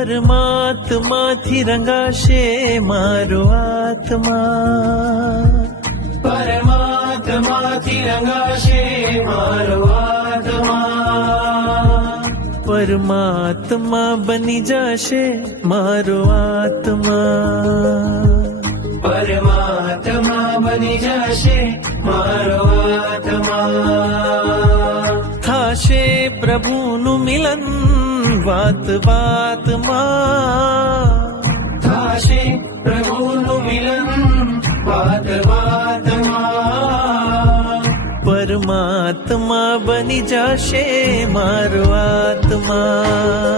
પરમાત્માથી રંગાશે મારો આત્મા, પરમાત્માથી રંગાશે મારો આત્મા, પરમાત્મા બની જશે મારો આત્મા, પરમાત્મા બની જશે મારો આત્મા. થાશે પ્રભુનું મિલન વાત વાતમાં, થાશે પ્રભુનું મિલન વાત વાતમાં, પરમાત્મા બની જશે મારો આત્મા.